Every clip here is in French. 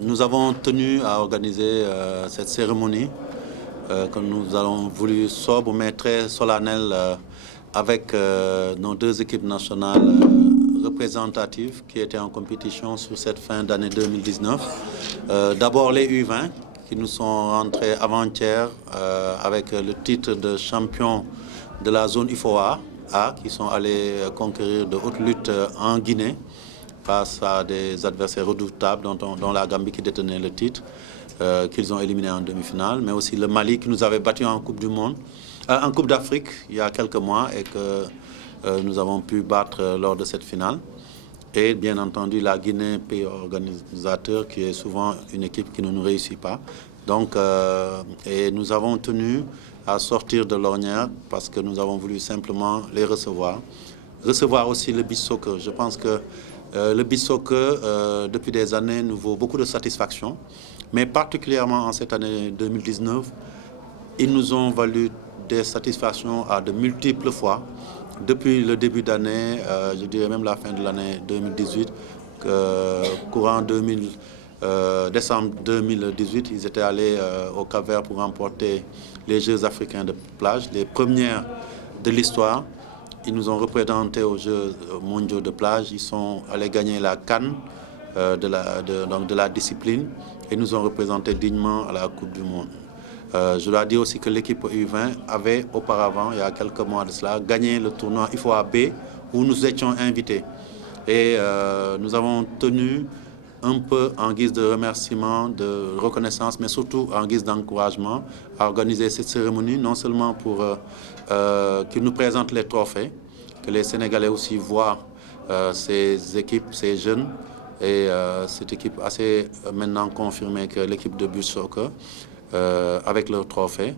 Nous avons tenu à organiser cette cérémonie que nous avons voulu sobre mais très solennelle avec nos deux équipes nationales représentatives qui étaient en compétition sur cette fin d'année 2019. D'abord les U20 qui nous sont rentrés avant-hier avec le titre de champion de la zone UFOA A, qui sont allés conquérir de haute lutte en Guinée face à des adversaires redoutables dont la Gambie qui détenait le titre, qu'ils ont éliminé en demi-finale, mais aussi le Mali qui nous avait battu en Coupe du Monde, en Coupe d'Afrique il y a quelques mois et que nous avons pu battre lors de cette finale. Et bien entendu la Guinée, pays organisateur, qui est souvent une équipe qui ne nous réussit pas. Donc, et nous avons tenu à sortir de l'ornière parce que nous avons voulu simplement les recevoir. Recevoir aussi le beach soccer. Je pense que le beach soccer, depuis des années, nous vaut beaucoup de satisfaction. Mais particulièrement en cette année 2019, ils nous ont valu des satisfactions à de multiples fois. Depuis le début d'année, je dirais même la fin de l'année 2018, courant décembre 2018, ils étaient allés au Cap-Vert pour remporter les Jeux africains de plage, les premières de l'histoire. Ils nous ont représentés aux Jeux mondiaux de plage. Ils sont allés gagner la CAN de la discipline et nous ont représentés dignement à la Coupe du Monde. Je dois dire aussi que l'équipe U20 avait auparavant, il y a quelques mois de cela, gagné le tournoi UFOA B où nous étions invités. Et nous avons tenu un peu en guise de remerciement, de reconnaissance, mais surtout en guise d'encouragement, à organiser cette cérémonie, non seulement pour qu'ils nous présentent les trophées, que les Sénégalais aussi voient ces équipes, ces jeunes, et cette équipe assez maintenant confirmée que l'équipe de beach soccer, avec leurs trophées,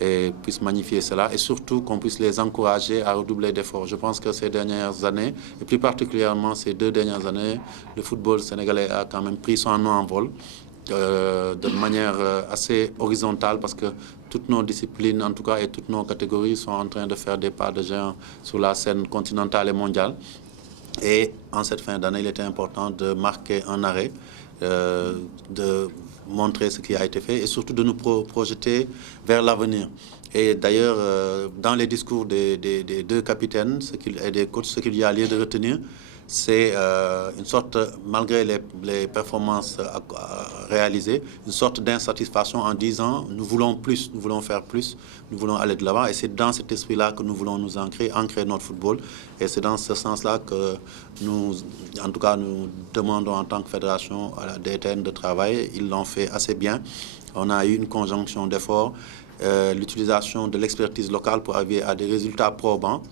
et puisse magnifier cela, et surtout qu'on puisse les encourager à redoubler d'efforts. Je pense que ces dernières années, et plus particulièrement ces 2 dernières années, le football sénégalais a quand même pris son envol de manière assez horizontale, parce que toutes nos disciplines, en tout cas, et toutes nos catégories sont en train de faire des pas de géant sur la scène continentale et mondiale. Et en cette fin d'année, il était important de marquer un arrêt, de montrer ce qui a été fait et surtout de nous projeter vers l'avenir. Et d'ailleurs, dans les discours des 2 capitaines et des coachs, ce qu'il y a lieu de retenir, c'est une sorte, malgré les performances réalisées, une sorte d'insatisfaction en disant nous voulons plus, nous voulons faire plus, nous voulons aller de l'avant. Et c'est dans cet esprit-là que nous voulons nous ancrer notre football. Et c'est dans ce sens-là que nous, en tout cas, nous demandons en tant que fédération à la DTN de travailler. Ils l'ont fait assez bien. On a eu une conjonction d'efforts, l'utilisation de l'expertise locale pour arriver à des résultats probants.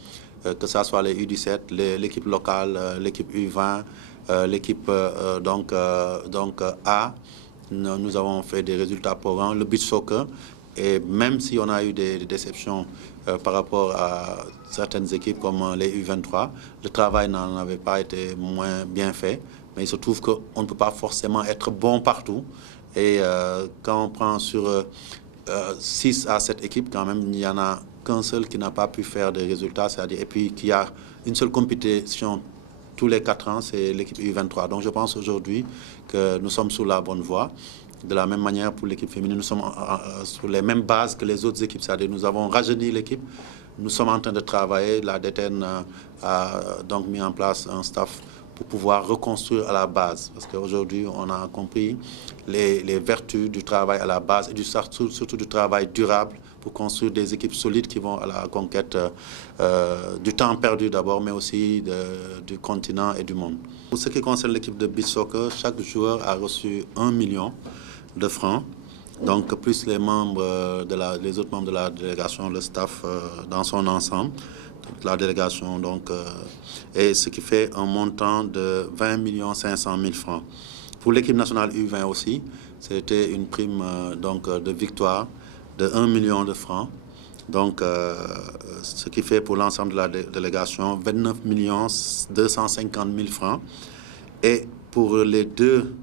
Que ce soit les U17, l'équipe locale, l'équipe U20, l'équipe A. Nous avons fait des résultats probants, le beach soccer. Et même si on a eu des déceptions par rapport à certaines équipes comme les U23, le travail n'en avait pas été moins bien fait. Mais il se trouve qu'on ne peut pas forcément être bon partout. Et quand on prend sur 6 à 7 équipes, quand même, il y en a qu'un seul qui n'a pas pu faire des résultats, c'est-à-dire, et puis qu'il y a une seule compétition tous les 4 ans, c'est l'équipe U23. Donc je pense aujourd'hui que nous sommes sur la bonne voie. De la même manière pour l'équipe féminine, nous sommes sur les mêmes bases que les autres équipes, c'est-à-dire nous avons rajeuni l'équipe, nous sommes en train de travailler, la DTN a donc mis en place un staff pour pouvoir reconstruire à la base. Parce qu'aujourd'hui, on a compris les vertus du travail à la base et surtout du travail durable pour construire des équipes solides qui vont à la conquête du temps perdu d'abord, mais aussi du continent et du monde. Pour ce qui concerne l'équipe de beach soccer, chaque joueur a reçu 1 million de francs. Donc, plus les autres membres de la délégation, le staff dans son ensemble, la délégation, donc, et ce qui fait un montant de 20 500 000 francs. Pour l'équipe nationale U20 aussi, c'était une prime de victoire de 1 million de francs. Donc, ce qui fait pour l'ensemble de la délégation 29 250 000 francs. Et pour les 2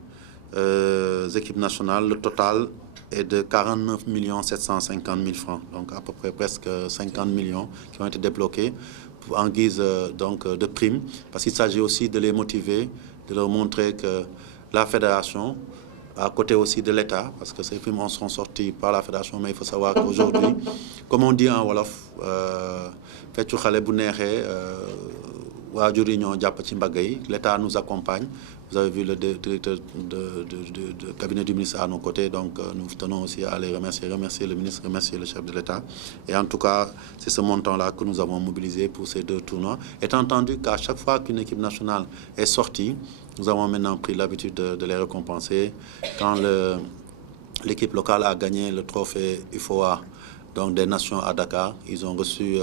équipes nationales, le total est de 49 750 000 francs. Donc à peu près presque 50 millions qui ont été débloqués en guise de prime. Parce qu'il s'agit aussi de les motiver, de leur montrer que la fédération à côté aussi de l'État, parce que ces films sont sortis par la fédération, mais il faut savoir qu'aujourd'hui, comme on dit en Wolof, feccu xale bu neexee waajur yi ñoo jàpp ci mbagg yi, l'État nous accompagne. Vous avez vu le directeur de cabinet du ministre à nos côtés, donc nous tenons aussi à les remercier le ministre, remercier le chef de l'État. Et en tout cas, c'est ce montant-là que nous avons mobilisé pour ces 2 tournois. Étant entendu qu'à chaque fois qu'une équipe nationale est sortie, nous avons maintenant pris l'habitude de les récompenser. Quand l'équipe locale a gagné le trophée UFOA, donc des nations à Dakar, ils ont reçu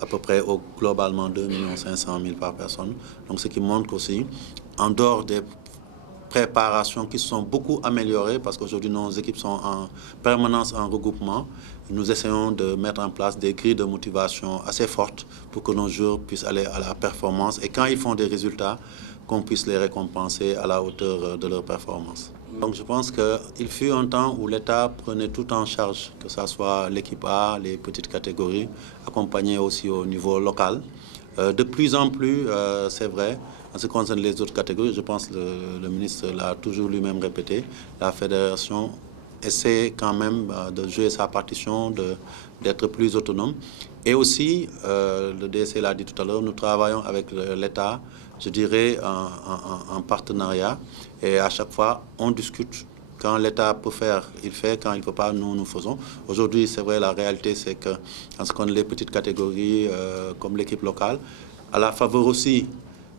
à peu près globalement 2 500 000 par personne. Donc ce qui montre aussi, en dehors des préparations qui sont beaucoup améliorées, parce qu'aujourd'hui nos équipes sont en permanence en regroupement, nous essayons de mettre en place des grilles de motivation assez fortes pour que nos joueurs puissent aller à la performance et quand ils font des résultats, qu'on puisse les récompenser à la hauteur de leur performance. Donc je pense qu'il fut un temps où l'État prenait tout en charge, que ce soit l'équipe A, les petites catégories, accompagnées aussi au niveau local. De plus en plus, c'est vrai, en ce qui concerne les autres catégories, je pense que le ministre l'a toujours lui-même répété, la fédération essaie quand même de jouer sa partition, d'être plus autonome. Et aussi, le DSC l'a dit tout à l'heure, nous travaillons avec l'État, je dirais, en partenariat. Et à chaque fois, on discute. Quand l'État peut faire, il fait. Quand il ne peut pas, nous faisons. Aujourd'hui, c'est vrai, la réalité, c'est que, en ce qui concerne les petites catégories, comme l'équipe locale, à la faveur aussi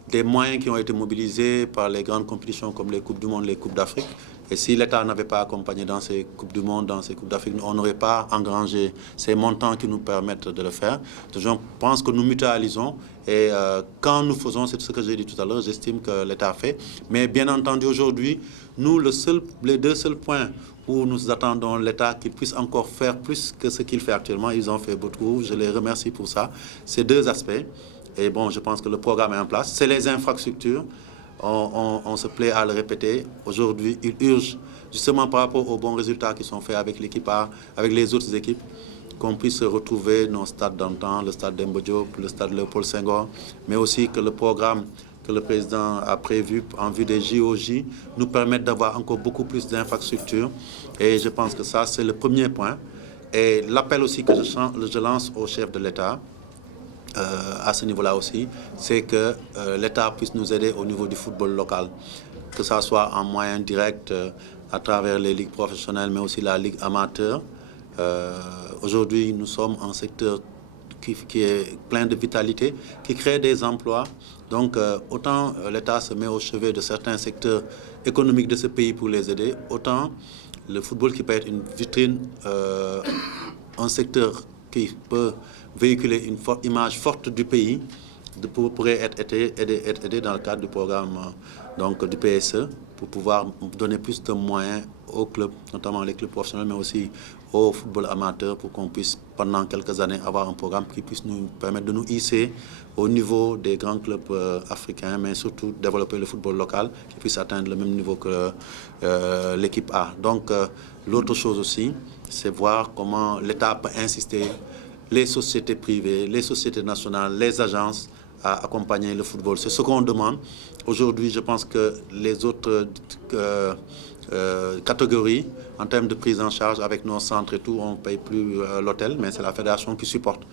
des moyens qui ont été mobilisés par les grandes compétitions comme les Coupes du Monde, les Coupes d'Afrique. Et si l'État n'avait pas accompagné dans ces Coupes du Monde, dans ces Coupes d'Afrique, on n'aurait pas engrangé ces montants qui nous permettent de le faire. Donc, je pense que nous mutualisons et quand nous faisons, c'est ce que j'ai dit tout à l'heure, j'estime que l'État fait. Mais bien entendu, aujourd'hui, nous, les 2 seuls points où nous attendons l'État qu'il puisse encore faire plus que ce qu'il fait actuellement, ils ont fait beaucoup, je les remercie pour ça, ces 2 aspects. Et bon, je pense que le programme est en place. C'est les infrastructures. On se plaît à le répéter. Aujourd'hui, il urge, justement par rapport aux bons résultats qui sont faits avec l'équipe A, avec les autres équipes, qu'on puisse retrouver nos stades d'antan, le stade Demba Diop, le stade Léopold Senghor, mais aussi que le programme que le président a prévu en vue des JOJ nous permette d'avoir encore beaucoup plus d'infrastructures. Et je pense que ça, c'est le premier point. Et l'appel aussi que je lance au chef de l'État, à ce niveau-là aussi, c'est que l'État puisse nous aider au niveau du football local, que ça soit en moyen direct à travers les ligues professionnelles, mais aussi la ligue amateur. Aujourd'hui, nous sommes en secteur qui est plein de vitalité, qui crée des emplois. Donc, autant l'État se met au chevet de certains secteurs économiques de ce pays pour les aider, autant le football qui peut être une vitrine, un secteur qui peut véhiculer une image forte du pays, pourrait être aidé dans le cadre du programme donc, du PSE pour pouvoir donner plus de moyens aux clubs, notamment les clubs professionnels, mais aussi au football amateur pour qu'on puisse, pendant quelques années, avoir un programme qui puisse nous permettre de nous hisser au niveau des grands clubs africains, mais surtout développer le football local qui puisse atteindre le même niveau que l'équipe A. Donc, l'autre chose aussi, c'est voir comment l'État peut insister les sociétés privées, les sociétés nationales, les agences à accompagner le football. C'est ce qu'on demande. Aujourd'hui, je pense que les autres catégories, en termes de prise en charge avec nos centres et tout, on ne paye plus l'hôtel, mais c'est la fédération qui supporte.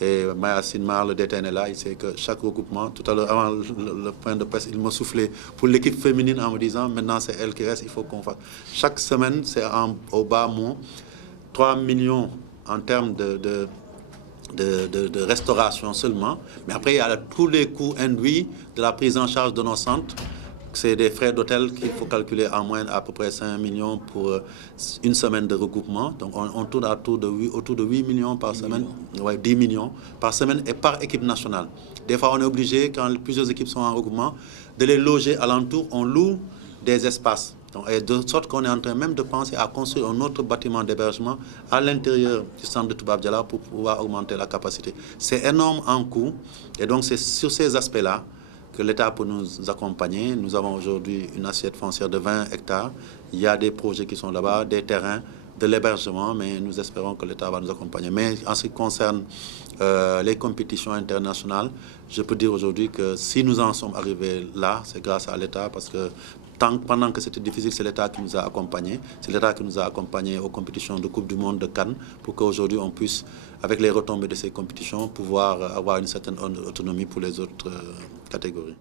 Et Maya Sinmar, le DTN est là, il sait que chaque regroupement, tout à l'heure, avant le point de presse, il me soufflait pour l'équipe féminine en me disant, maintenant c'est elle qui reste, il faut qu'on fasse. Chaque semaine, c'est au bas mot, 3 millions en termes de restauration seulement, mais après il y a tous les coûts induits de la prise en charge de nos centres. C'est des frais d'hôtel qu'il faut calculer en moyenne à peu près 5 millions pour une semaine de regroupement. Donc on tourne autour de 8 millions par semaine, ouais, 10 millions par semaine et par équipe nationale. Des fois on est obligé, quand plusieurs équipes sont en regroupement, de les loger alentour, on loue des espaces. Donc, et de sorte qu'on est en train même de penser à construire un autre bâtiment d'hébergement à l'intérieur du centre de Toubab Diala pour pouvoir augmenter la capacité. C'est énorme en coût et donc c'est sur ces aspects-là que l'État peut nous accompagner. Nous avons aujourd'hui une assiette foncière de 20 hectares. Il y a des projets qui sont là-bas, des terrains, de l'hébergement, mais nous espérons que l'État va nous accompagner. Mais en ce qui concerne les compétitions internationales, je peux dire aujourd'hui que si nous en sommes arrivés là, c'est grâce à l'État parce que pendant que c'était difficile, c'est l'État qui nous a accompagnés. C'est l'État qui nous a accompagnés aux compétitions de Coupe du Monde de Cannes pour qu'aujourd'hui on puisse, avec les retombées de ces compétitions, pouvoir avoir une certaine autonomie pour les autres catégories.